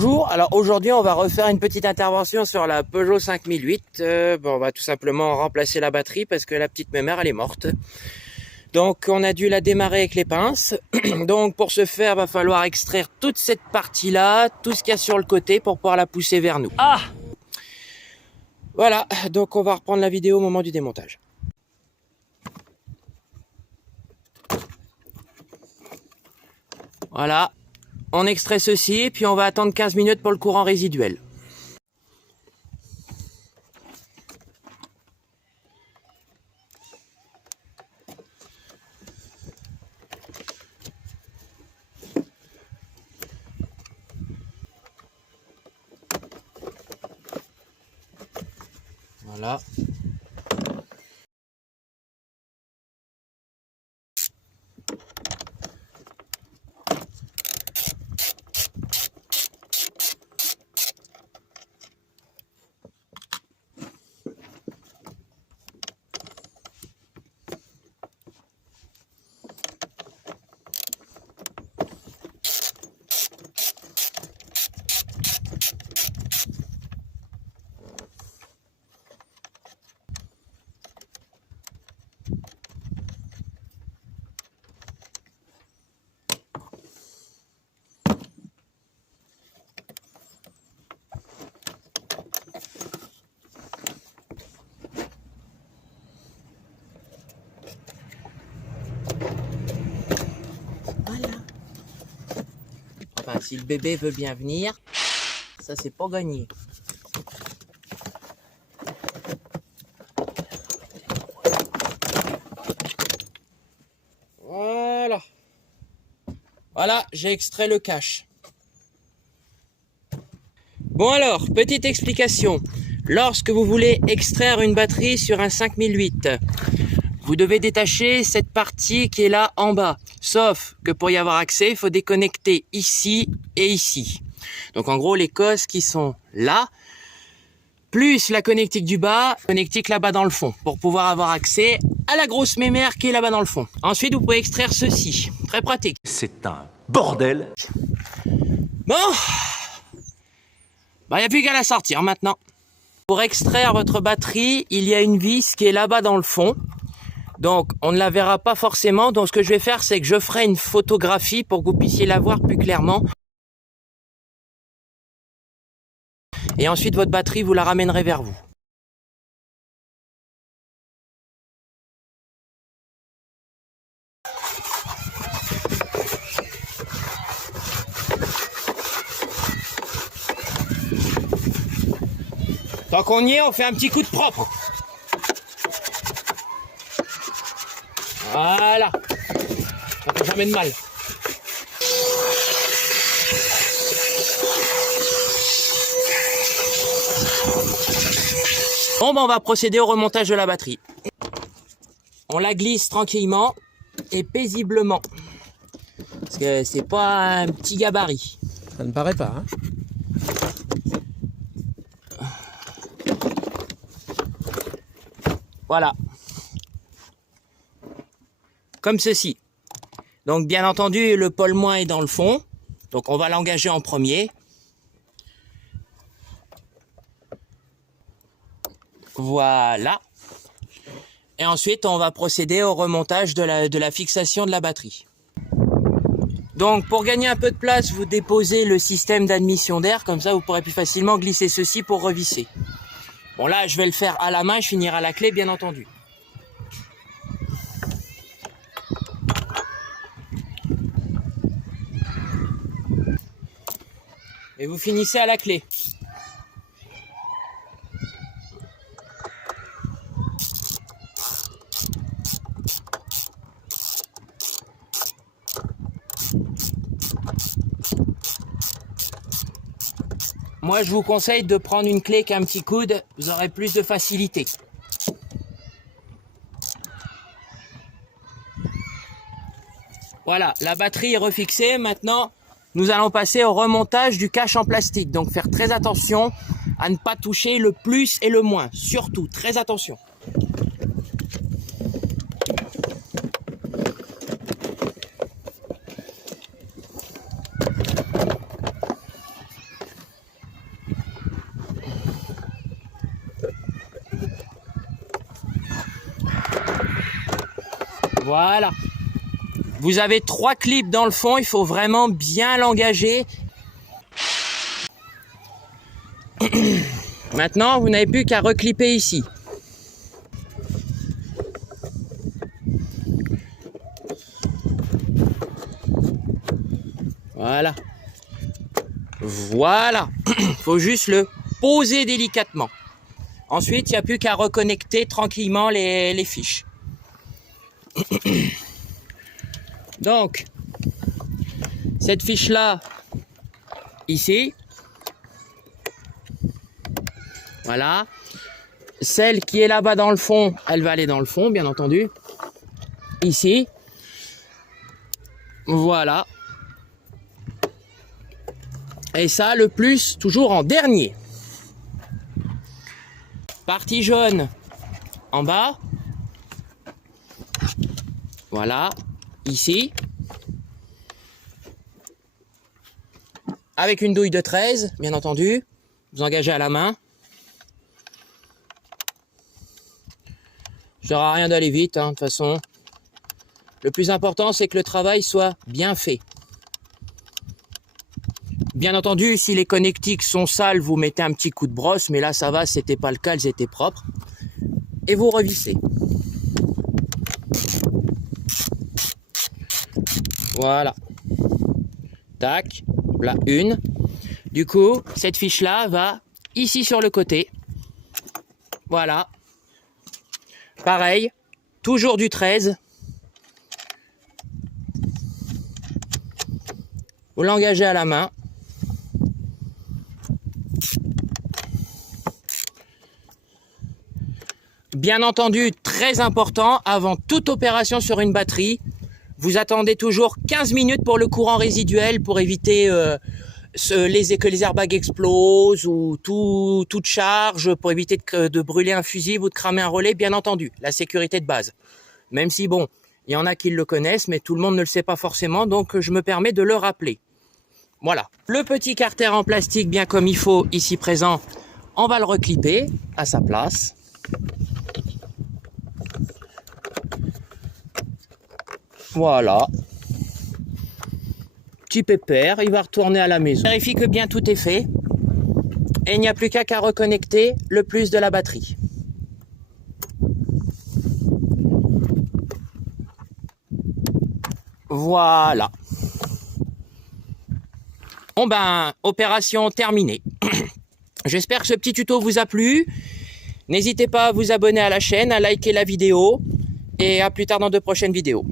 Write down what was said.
Bonjour, alors aujourd'hui on va refaire une petite intervention sur la Peugeot 5008. On va tout simplement remplacer la batterie parce que la petite mémère elle est morte. Donc on a dû la démarrer avec les pinces. Donc pour ce faire, va falloir extraire toute cette partie-là, tout ce qu'il y a sur le côté pour pouvoir la pousser vers nous. Ah! Voilà, donc on va reprendre la vidéo au moment du démontage. Voilà, on extrait ceci, puis on va attendre 15 minutes pour le courant résiduel. Voilà. Enfin, si le bébé veut bien venir, ça c'est pas gagné. Voilà. Voilà, j'ai extrait le cache. Bon alors, petite explication. Lorsque vous voulez extraire une batterie sur un 5008, vous devez détacher cette partie qui est là en bas. Sauf que pour y avoir accès, il faut déconnecter ici et ici. Donc en gros, les cosses qui sont là, plus la connectique du bas, connectique là-bas dans le fond, pour pouvoir avoir accès à la grosse mémère qui est là-bas dans le fond. Ensuite, vous pouvez extraire ceci. Très pratique. C'est un bordel. Bon, il n'y a plus qu'à la sortir maintenant. Pour extraire votre batterie, il y a une vis qui est là-bas dans le fond. Donc, on ne la verra pas forcément. Donc, ce que je vais faire, c'est que je ferai une photographie pour que vous puissiez la voir plus clairement. Et ensuite, votre batterie, vous la ramènerez vers vous. Tant qu'on y est, on fait un petit coup de propre. Voilà. Ça fait jamais de mal. Bon, on va procéder au remontage de la batterie. On la glisse tranquillement et paisiblement. Parce que c'est pas un petit gabarit. Ça ne paraît pas, hein. Voilà. Comme ceci. Donc bien entendu, le pôle moins est dans le fond. Donc on va l'engager en premier. Voilà. Et ensuite, on va procéder au remontage de la fixation de la batterie. Donc pour gagner un peu de place, vous déposez le système d'admission d'air. Comme ça, vous pourrez plus facilement glisser ceci pour revisser. Bon là, je vais le faire à la main, je finirai à la clé, bien entendu. Et vous finissez à la clé. Moi, je vous conseille de prendre une clé qui a un petit coude, vous aurez plus de facilité. Voilà, la batterie est refixée. Maintenant, nous allons passer au remontage du cache en plastique. Donc, faire très attention à ne pas toucher le plus et le moins. Surtout, très attention. Voilà. Vous avez 3 clips dans le fond, il faut vraiment bien l'engager. Maintenant, vous n'avez plus qu'à reclipper ici. Voilà. Voilà. Il faut juste le poser délicatement. Ensuite, il n'y a plus qu'à reconnecter tranquillement les fiches. Donc, cette fiche-là, ici. Voilà. Celle qui est là-bas dans le fond, elle va aller dans le fond, bien entendu. Ici. Voilà. Et ça, le plus, toujours en dernier. Partie jaune en bas. Voilà. Ici. Avec une douille de 13, bien entendu. Vous engagez à la main. Ça sert à rien d'aller vite, hein, de toute façon. Le plus important, c'est que le travail soit bien fait. Bien entendu, si les connectiques sont sales, vous mettez un petit coup de brosse, mais là, ça va, c'était pas le cas, elles étaient propres. Et vous revissez. Voilà. Tac, là, une. Du coup, cette fiche-là va ici sur le côté. Voilà. Pareil, toujours du 13. Vous l'engagez à la main. Bien entendu, très important, avant toute opération sur une batterie, vous attendez toujours 15 minutes pour le courant résiduel pour éviter que les airbags explosent ou toute charge, pour éviter de brûler un fusible ou de cramer un relais, bien entendu, la sécurité de base. Même si, bon, il y en a qui le connaissent, mais tout le monde ne le sait pas forcément, donc je me permets de le rappeler. Voilà. Le petit carter en plastique, bien comme il faut, ici présent, on va le reclipper à sa place. Voilà. Petit pépère, il va retourner à la maison. Vérifie que bien tout est fait. Et il n'y a plus qu'à reconnecter le plus de la batterie. Voilà. Bon ben, opération terminée. J'espère que ce petit tuto vous a plu. N'hésitez pas à vous abonner à la chaîne, à liker la vidéo. Et à plus tard dans de prochaines vidéos.